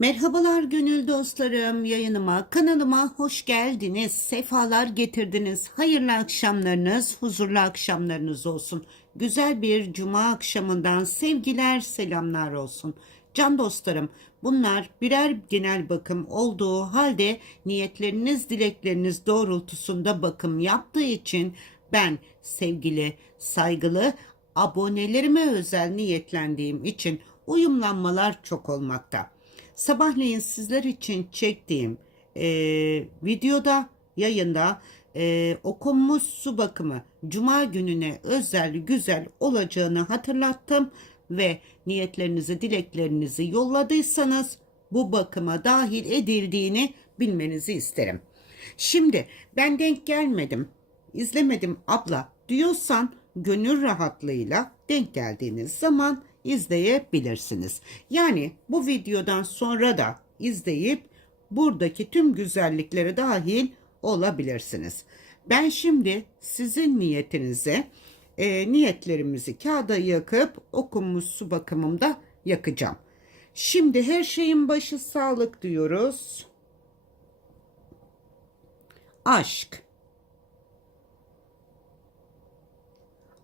Merhabalar gönül dostlarım yayınıma kanalıma hoş geldiniz. Sefalar getirdiniz. Hayırlı akşamlarınız huzurlu akşamlarınız olsun. Güzel bir cuma akşamından sevgiler selamlar olsun. Can dostlarım bunlar birer genel bakım olduğu halde niyetleriniz dilekleriniz doğrultusunda bakım yaptığı için ben sevgili saygılı abonelerime özel niyetlendiğim için uyumlanmalar çok olmakta. Sabahleyin sizler için çektiğim e, videoda, yayında e, okunmuş su bakımı Cuma gününe özel güzel olacağını hatırlattım ve niyetlerinizi, dileklerinizi yolladıysanız bu bakıma dahil edildiğini bilmenizi isterim. Şimdi ben denk gelmedim, izlemedim abla diyorsan gönül rahatlığıyla denk geldiğiniz zaman izleyebilirsiniz. Yani bu videodan sonra da izleyip buradaki tüm güzelliklere dahil olabilirsiniz. Ben şimdi sizin niyetinize e, niyetlerimizi kağıda yakıp okunmuş su bakımımda yakacağım. Şimdi her şeyin başı sağlık diyoruz. Aşk.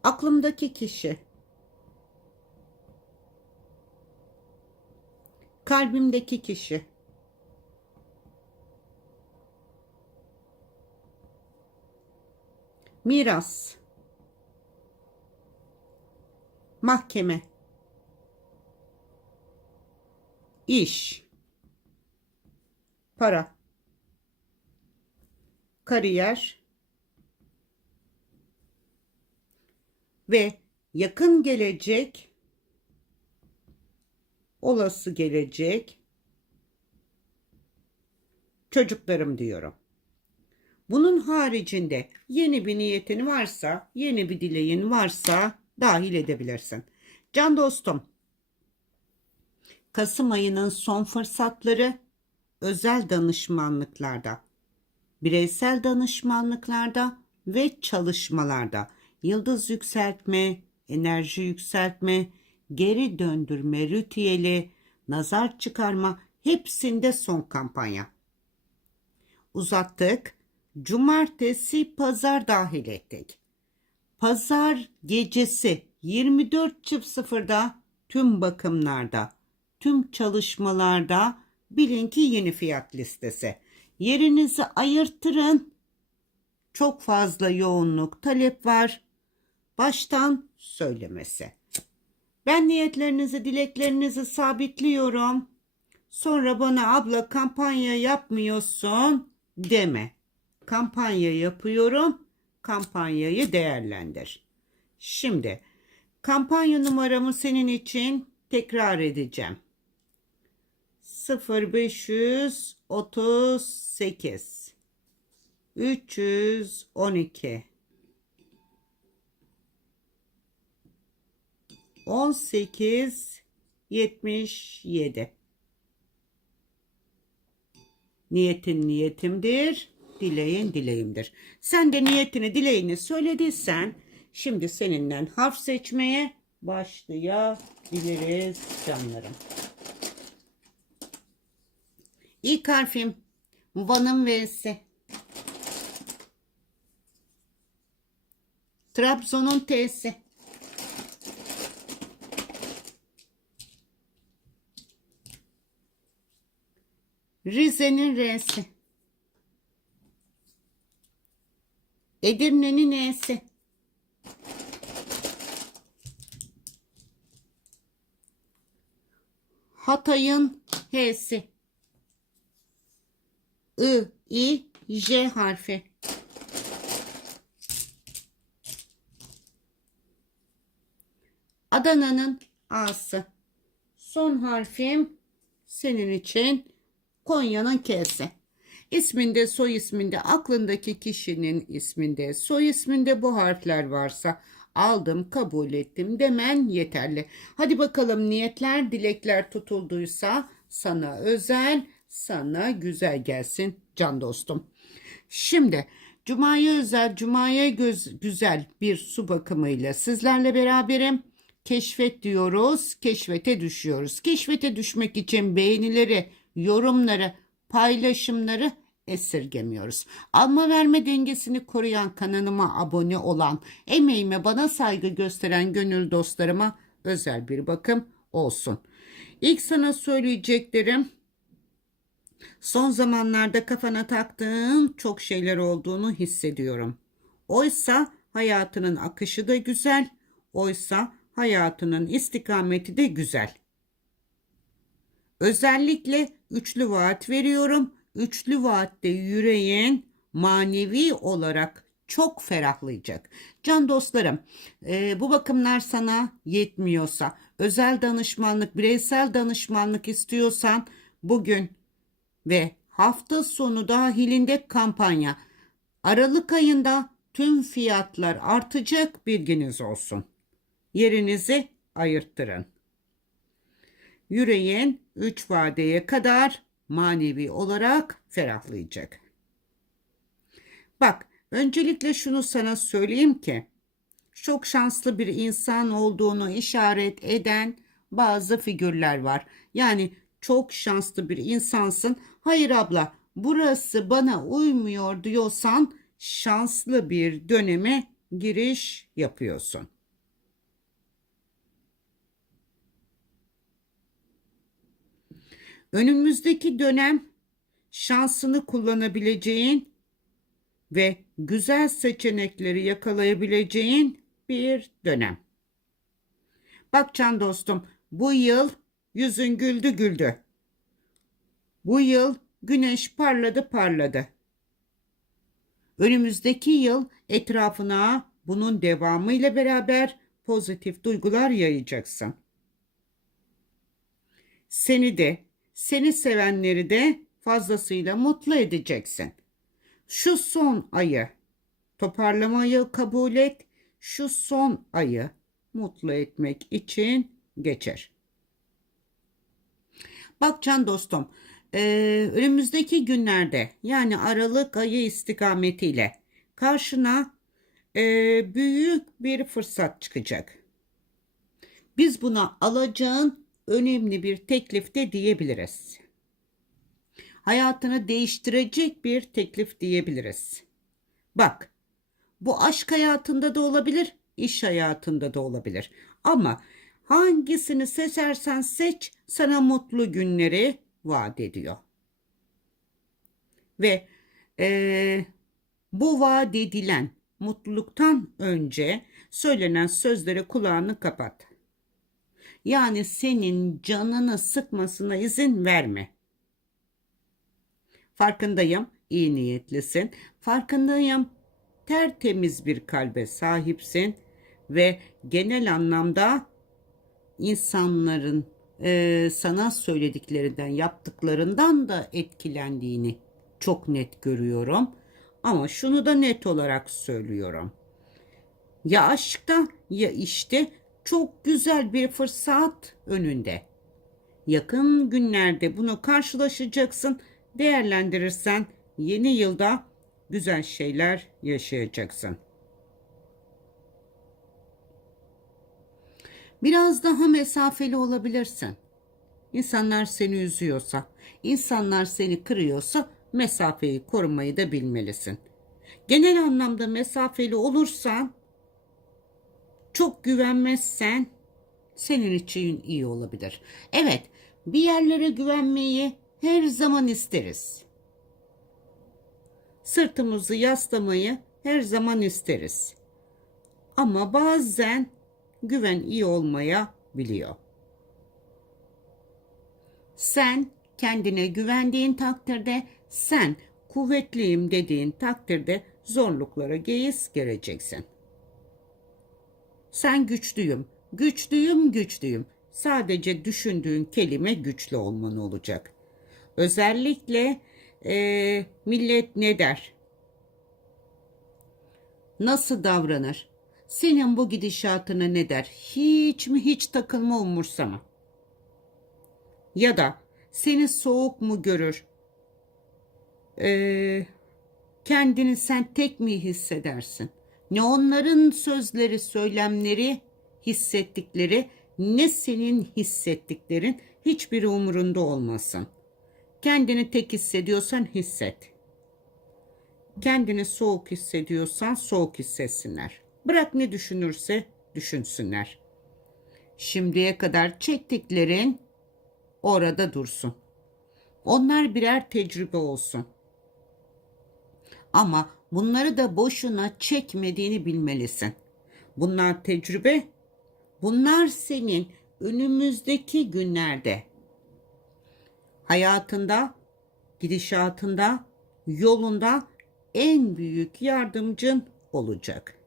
Aklımdaki kişi kalbimdeki kişi. Miras. Mahkeme. İş. Para. Kariyer. Ve yakın gelecek olası gelecek çocuklarım diyorum. Bunun haricinde yeni bir niyetin varsa, yeni bir dileğin varsa dahil edebilirsin. Can dostum, Kasım ayının son fırsatları özel danışmanlıklarda, bireysel danışmanlıklarda ve çalışmalarda yıldız yükseltme, enerji yükseltme, geri döndürme ritüeli, nazar çıkarma hepsinde son kampanya. Uzattık. Cumartesi, pazar dahil ettik. Pazar gecesi 24.00'da tüm bakımlarda, tüm çalışmalarda bilin ki yeni fiyat listesi. Yerinizi ayırtırın. Çok fazla yoğunluk, talep var. Baştan söylemesi. Ben niyetlerinizi, dileklerinizi sabitliyorum. Sonra bana abla kampanya yapmıyorsun deme. Kampanya yapıyorum. Kampanyayı değerlendir. Şimdi kampanya numaramı senin için tekrar edeceğim. 0538 312 18 77 Niyetin niyetimdir, dileğin dileğimdir. Sen de niyetini dileğini söylediysen şimdi seninle harf seçmeye başlayabiliriz canlarım. İlk harfim Van'ın V'si. Trabzon'un T'si. Rize'nin R'si. Edirne'nin E'si. Hatay'ın H'si. I, I, J harfi. Adana'nın A'sı. Son harfim senin için Konya'nın K'si. İsminde, soy isminde, aklındaki kişinin isminde, soy isminde bu harfler varsa aldım, kabul ettim demen yeterli. Hadi bakalım niyetler, dilekler tutulduysa sana özel, sana güzel gelsin can dostum. Şimdi Cuma'ya özel, Cuma'ya göz, güzel bir su bakımıyla sizlerle beraberim. keşfet diyoruz, keşfete düşüyoruz. Keşfete düşmek için beğenileri, yorumları, paylaşımları esirgemiyoruz. Alma verme dengesini koruyan kanalıma abone olan, emeğime bana saygı gösteren gönül dostlarıma özel bir bakım olsun. İlk sana söyleyeceklerim son zamanlarda kafana taktığın çok şeyler olduğunu hissediyorum. Oysa hayatının akışı da güzel, oysa hayatının istikameti de güzel. Özellikle üçlü vaat veriyorum. Üçlü vaatte yüreğin manevi olarak çok ferahlayacak. Can dostlarım, e, bu bakımlar sana yetmiyorsa, özel danışmanlık, bireysel danışmanlık istiyorsan bugün ve hafta sonu dahilinde kampanya. Aralık ayında tüm fiyatlar artacak bilginiz olsun. Yerinizi ayırttırın. Yüreğin 3 vadeye kadar manevi olarak ferahlayacak. Bak, öncelikle şunu sana söyleyeyim ki çok şanslı bir insan olduğunu işaret eden bazı figürler var. Yani çok şanslı bir insansın. Hayır abla, burası bana uymuyor diyorsan şanslı bir döneme giriş yapıyorsun. Önümüzdeki dönem şansını kullanabileceğin ve güzel seçenekleri yakalayabileceğin bir dönem. Bak can dostum, bu yıl yüzün güldü güldü. Bu yıl güneş parladı parladı. Önümüzdeki yıl etrafına bunun devamı ile beraber pozitif duygular yayacaksın. Seni de, seni sevenleri de fazlasıyla mutlu edeceksin. Şu son ayı toparlamayı kabul et. Şu son ayı mutlu etmek için geçer. Bak can dostum, ee, önümüzdeki günlerde yani Aralık ayı istikametiyle karşına e, büyük bir fırsat çıkacak. Biz buna alacağın önemli bir teklif de diyebiliriz. Hayatını değiştirecek bir teklif diyebiliriz. Bak, bu aşk hayatında da olabilir, iş hayatında da olabilir. Ama hangisini seçersen seç sana mutlu günleri vaat ediyor. Ve e, bu vaat edilen mutluluktan önce söylenen sözlere kulağını kapat. Yani senin canını sıkmasına izin verme. Farkındayım, iyi niyetlisin. Farkındayım, tertemiz bir kalbe sahipsin ve genel anlamda insanların e, sana söylediklerinden, yaptıklarından da etkilendiğini çok net görüyorum. Ama şunu da net olarak söylüyorum. Ya aşkta ya işte çok güzel bir fırsat önünde. Yakın günlerde bunu karşılaşacaksın. Değerlendirirsen yeni yılda güzel şeyler yaşayacaksın. Biraz daha mesafeli olabilirsin. İnsanlar seni üzüyorsa, insanlar seni kırıyorsa mesafeyi korumayı da bilmelisin. Genel anlamda mesafeli olursan, çok güvenmezsen senin için iyi olabilir. Evet, bir yerlere güvenmeyi her zaman isteriz. Sırtımızı yaslamayı her zaman isteriz. Ama bazen güven iyi olmaya biliyor. Sen kendine güvendiğin takdirde, sen kuvvetliyim dediğin takdirde zorluklara geyiz geleceksin. Sen güçlüyüm, güçlüyüm, güçlüyüm. Sadece düşündüğün kelime güçlü olman olacak. Özellikle e, millet ne der? Nasıl davranır? Senin bu gidişatına ne der? Hiç mi hiç takılma umursama. Ya da seni soğuk mu görür? Ee, kendini sen tek mi hissedersin? Ne onların sözleri, söylemleri hissettikleri ne senin hissettiklerin hiçbiri umurunda olmasın. Kendini tek hissediyorsan hisset. Kendini soğuk hissediyorsan soğuk hissetsinler. Bırak ne düşünürse düşünsünler. Şimdiye kadar çektiklerin orada dursun. Onlar birer tecrübe olsun. Ama bunları da boşuna çekmediğini bilmelisin. Bunlar tecrübe. Bunlar senin önümüzdeki günlerde hayatında, gidişatında, yolunda en büyük yardımcın olacak.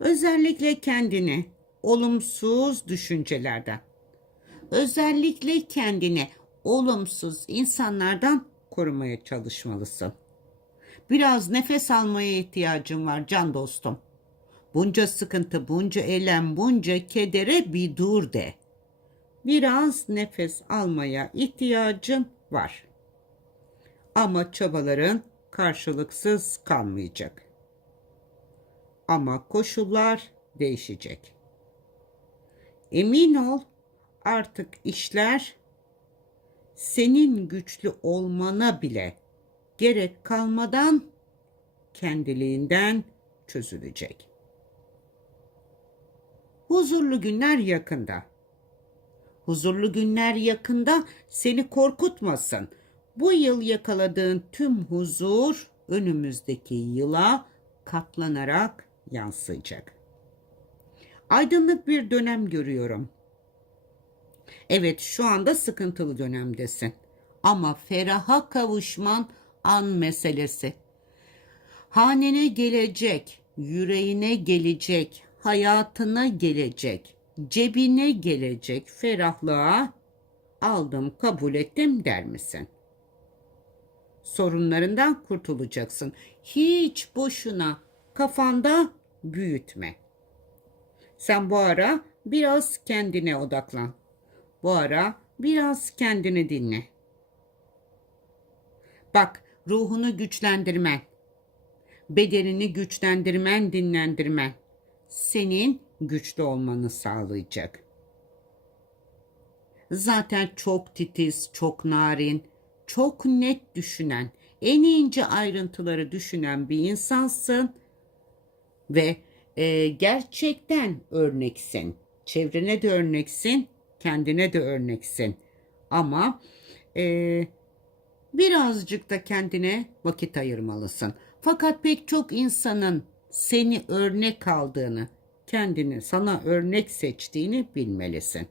Özellikle kendini olumsuz düşüncelerden, özellikle kendini olumsuz insanlardan korumaya çalışmalısın. Biraz nefes almaya ihtiyacın var can dostum. Bunca sıkıntı, bunca elem, bunca kedere bir dur de. Biraz nefes almaya ihtiyacın var. Ama çabaların karşılıksız kalmayacak. Ama koşullar değişecek. Emin ol artık işler senin güçlü olmana bile gerek kalmadan kendiliğinden çözülecek. Huzurlu günler yakında. Huzurlu günler yakında seni korkutmasın. Bu yıl yakaladığın tüm huzur önümüzdeki yıla katlanarak yansıyacak. Aydınlık bir dönem görüyorum. Evet şu anda sıkıntılı dönemdesin. Ama feraha kavuşman an meselesi. Hanene gelecek, yüreğine gelecek, hayatına gelecek, cebine gelecek ferahlığa aldım, kabul ettim der misin? Sorunlarından kurtulacaksın. Hiç boşuna kafanda büyütme. Sen bu ara biraz kendine odaklan. Bu ara biraz kendini dinle. Bak ruhunu güçlendirmen, bedenini güçlendirmen, dinlendirmen senin güçlü olmanı sağlayacak. Zaten çok titiz, çok narin, çok net düşünen, en ince ayrıntıları düşünen bir insansın ve e, gerçekten örneksin. Çevrene de örneksin, kendine de örneksin. Ama e, birazcık da kendine vakit ayırmalısın. Fakat pek çok insanın seni örnek aldığını, kendini sana örnek seçtiğini bilmelisin.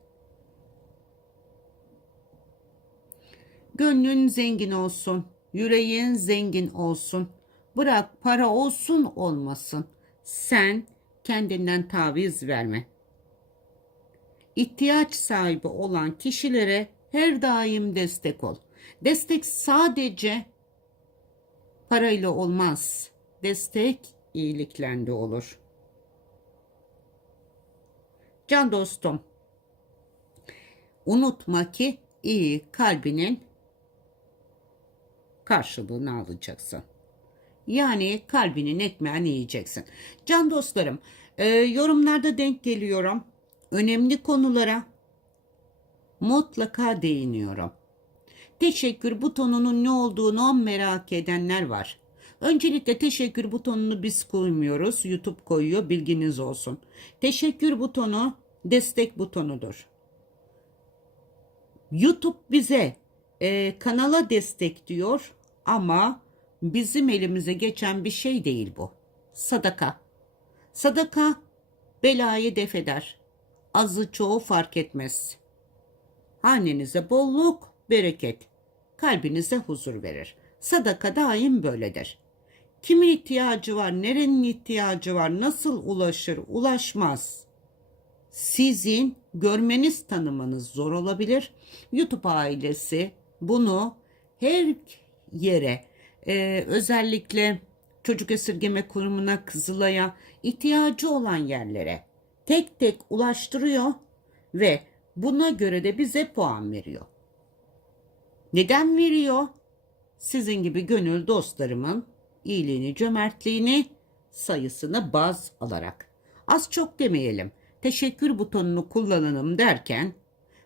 Gönlün zengin olsun, yüreğin zengin olsun. Bırak para olsun olmasın. Sen kendinden taviz verme. İhtiyaç sahibi olan kişilere her daim destek ol. Destek sadece parayla olmaz. Destek iyiliklendi olur. Can dostum, unutma ki iyi kalbinin karşılığını alacaksın. Yani kalbinin ekmeğini yiyeceksin. Can dostlarım, e, yorumlarda denk geliyorum. Önemli konulara mutlaka değiniyorum. Teşekkür butonunun ne olduğunu merak edenler var. Öncelikle teşekkür butonunu biz koymuyoruz. YouTube koyuyor bilginiz olsun. Teşekkür butonu destek butonudur. YouTube bize e, kanala destek diyor ama bizim elimize geçen bir şey değil bu. Sadaka. Sadaka belayı def eder. Azı çoğu fark etmez. Hanenize bolluk, bereket, kalbinize huzur verir. Sadaka daim böyledir. Kimin ihtiyacı var, nerenin ihtiyacı var, nasıl ulaşır, ulaşmaz. Sizin görmeniz, tanımanız zor olabilir. YouTube ailesi bunu her yere, e, özellikle çocuk esirgeme kurumuna, Kızılay'a ihtiyacı olan yerlere tek tek ulaştırıyor ve buna göre de bize puan veriyor. Neden veriyor? Sizin gibi gönül dostlarımın iyiliğini, cömertliğini, sayısını baz alarak. Az çok demeyelim. teşekkür butonunu kullanalım derken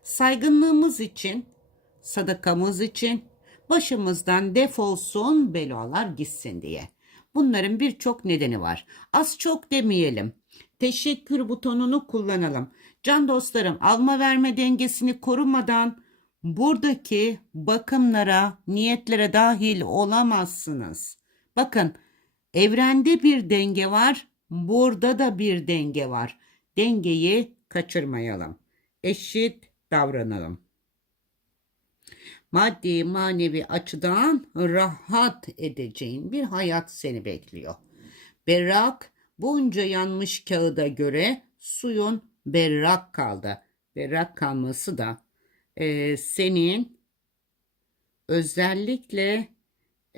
saygınlığımız için, sadakamız için başımızdan defolsun belalar gitsin diye. Bunların birçok nedeni var. Az çok demeyelim. Teşekkür butonunu kullanalım. Can dostlarım alma verme dengesini korumadan buradaki bakımlara, niyetlere dahil olamazsınız. Bakın evrende bir denge var, burada da bir denge var. Dengeyi kaçırmayalım. Eşit davranalım. Maddi manevi açıdan rahat edeceğin bir hayat seni bekliyor. Berrak bunca yanmış kağıda göre suyun berrak kaldı. Berrak kalması da e, senin özellikle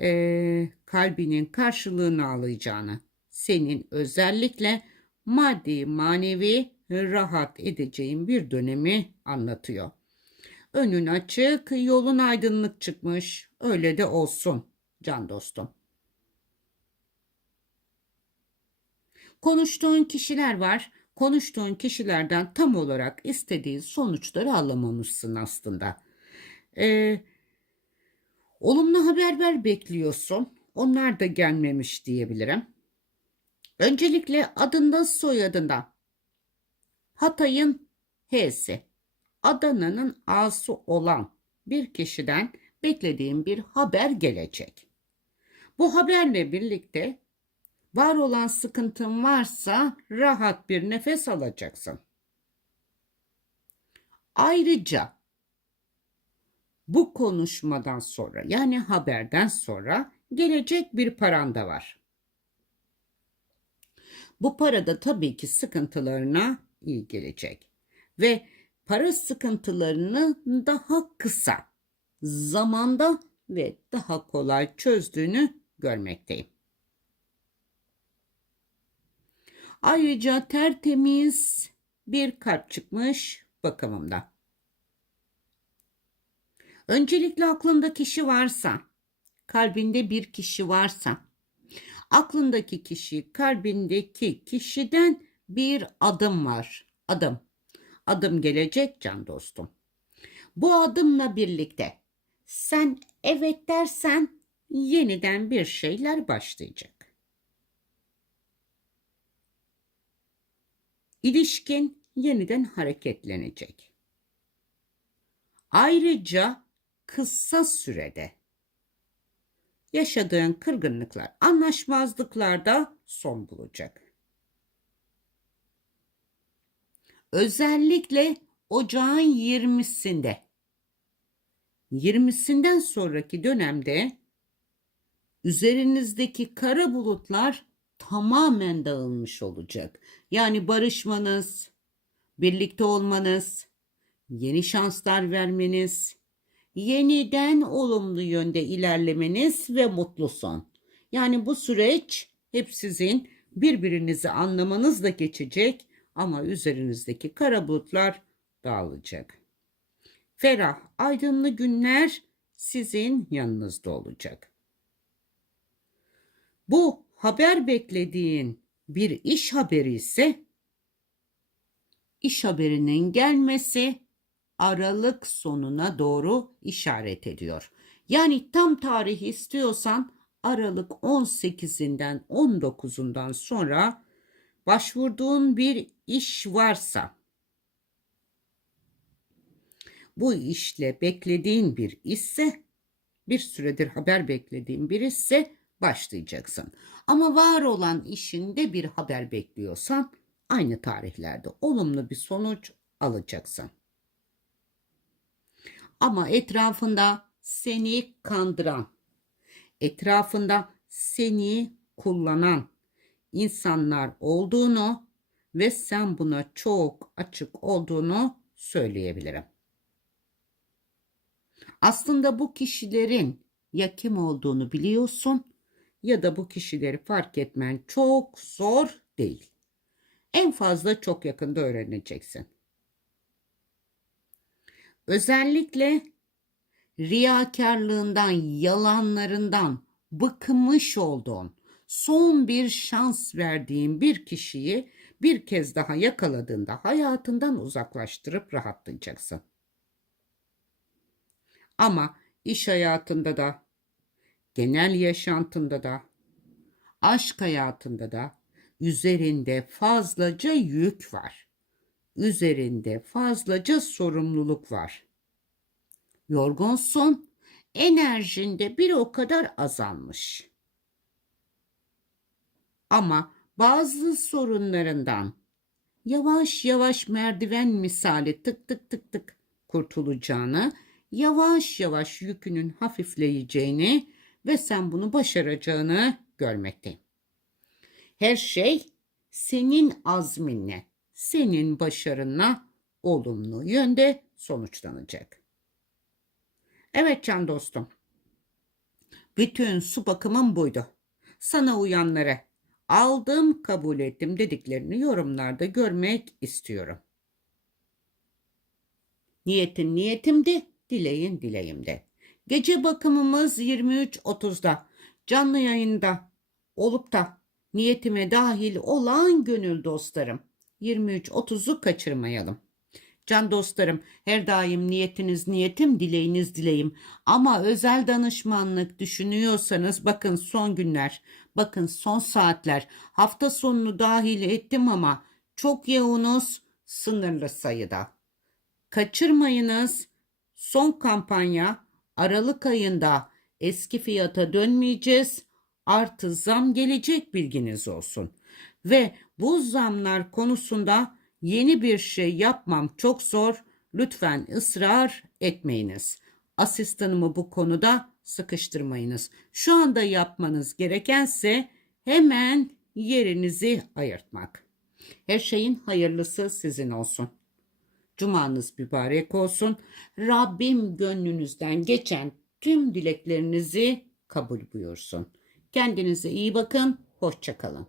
e, kalbinin karşılığını alacağını, senin özellikle maddi manevi rahat edeceğin bir dönemi anlatıyor. Önün açık, yolun aydınlık çıkmış. Öyle de olsun can dostum. Konuştuğun kişiler var. Konuştuğun kişilerden tam olarak istediğin sonuçları alamamışsın aslında. Ee, olumlu haberler bekliyorsun. Onlar da gelmemiş diyebilirim. Öncelikle adında soyadında. Hatay'ın H'si. Adana'nın A'sı olan bir kişiden beklediğim bir haber gelecek. Bu haberle birlikte var olan sıkıntın varsa rahat bir nefes alacaksın. Ayrıca bu konuşmadan sonra yani haberden sonra gelecek bir paran da var. Bu para da tabii ki sıkıntılarına iyi gelecek. Ve para sıkıntılarını daha kısa zamanda ve daha kolay çözdüğünü görmekteyim. Ayrıca tertemiz bir kalp çıkmış bakımımda. Öncelikle aklında kişi varsa, kalbinde bir kişi varsa, aklındaki kişi, kalbindeki kişiden bir adım var. Adım. Adım gelecek can dostum. Bu adımla birlikte sen evet dersen yeniden bir şeyler başlayacak. İlişkin yeniden hareketlenecek. Ayrıca kısa sürede yaşadığın kırgınlıklar, anlaşmazlıklar da son bulacak. Özellikle ocağın 20'sinde 20'sinden sonraki dönemde üzerinizdeki kara bulutlar tamamen dağılmış olacak. Yani barışmanız, birlikte olmanız, yeni şanslar vermeniz, yeniden olumlu yönde ilerlemeniz ve mutlu son. Yani bu süreç hep sizin birbirinizi anlamanızla geçecek ama üzerinizdeki kara bulutlar dağılacak. Ferah, aydınlı günler sizin yanınızda olacak. Bu haber beklediğin bir iş haberi ise iş haberinin gelmesi Aralık sonuna doğru işaret ediyor. Yani tam tarihi istiyorsan Aralık 18'inden 19'undan sonra başvurduğun bir iş varsa bu işle beklediğin bir ise bir süredir haber beklediğin bir ise başlayacaksın. Ama var olan işinde bir haber bekliyorsan aynı tarihlerde olumlu bir sonuç alacaksın. Ama etrafında seni kandıran, etrafında seni kullanan insanlar olduğunu ve sen buna çok açık olduğunu söyleyebilirim. Aslında bu kişilerin ya kim olduğunu biliyorsun ya da bu kişileri fark etmen çok zor değil. En fazla çok yakında öğreneceksin. Özellikle riyakarlığından, yalanlarından bıkmış olduğun, son bir şans verdiğin bir kişiyi bir kez daha yakaladığında hayatından uzaklaştırıp rahatlayacaksın. Ama iş hayatında da, genel yaşantında da, aşk hayatında da üzerinde fazlaca yük var. Üzerinde fazlaca sorumluluk var. Yorgunsun, enerjinde bir o kadar azalmış. Ama bazı sorunlarından yavaş yavaş merdiven misali tık tık tık tık kurtulacağını, yavaş yavaş yükünün hafifleyeceğini ve sen bunu başaracağını görmekteyim. Her şey senin azminle, senin başarınla olumlu yönde sonuçlanacak. Evet can dostum. Bütün su bakımım buydu. Sana uyanları aldım, kabul ettim dediklerini yorumlarda görmek istiyorum. Niyetin niyetimdi, dileğin dileğimde. Gece bakımımız 23.30'da canlı yayında olup da niyetime dahil olan gönül dostlarım 23.30'u kaçırmayalım. Can dostlarım her daim niyetiniz niyetim dileğiniz dileğim ama özel danışmanlık düşünüyorsanız bakın son günler bakın son saatler hafta sonunu dahil ettim ama çok yoğunuz sınırlı sayıda. Kaçırmayınız son kampanya Aralık ayında eski fiyata dönmeyeceğiz artı zam gelecek bilginiz olsun. Ve bu zamlar konusunda yeni bir şey yapmam çok zor. Lütfen ısrar etmeyiniz. Asistanımı bu konuda sıkıştırmayınız. Şu anda yapmanız gerekense hemen yerinizi ayırtmak. Her şeyin hayırlısı sizin olsun. Cumanız mübarek olsun. Rabbim gönlünüzden geçen tüm dileklerinizi kabul buyursun. Kendinize iyi bakın. Hoşçakalın.